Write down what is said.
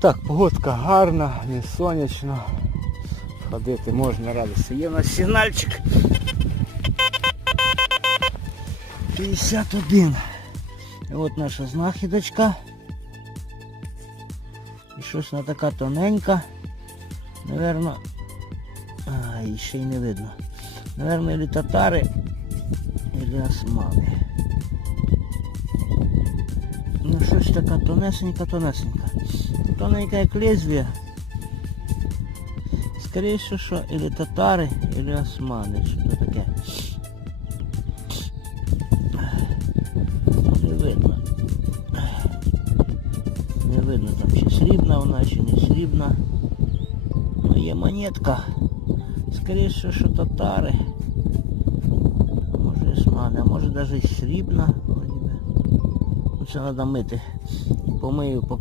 Так, погодка гарна, не сонячно. Ходити можна радості. Є у нас сигнальчик. 51. І от наша знахідочка. І щось вона така тоненька. Наверно. А, і ще й не видно. Наверно, или татари, или османи. Така тонесенька, тонесенька. Тоненька як лезвие. Скоріше, що или татари, или османи. Що таке. Не видно. Не видно там чи срібна вона, чи не срібна. Ну є монетка. Скоріше, що татари. Може османи, а може навіть і срібна. Ну, Це треба мити.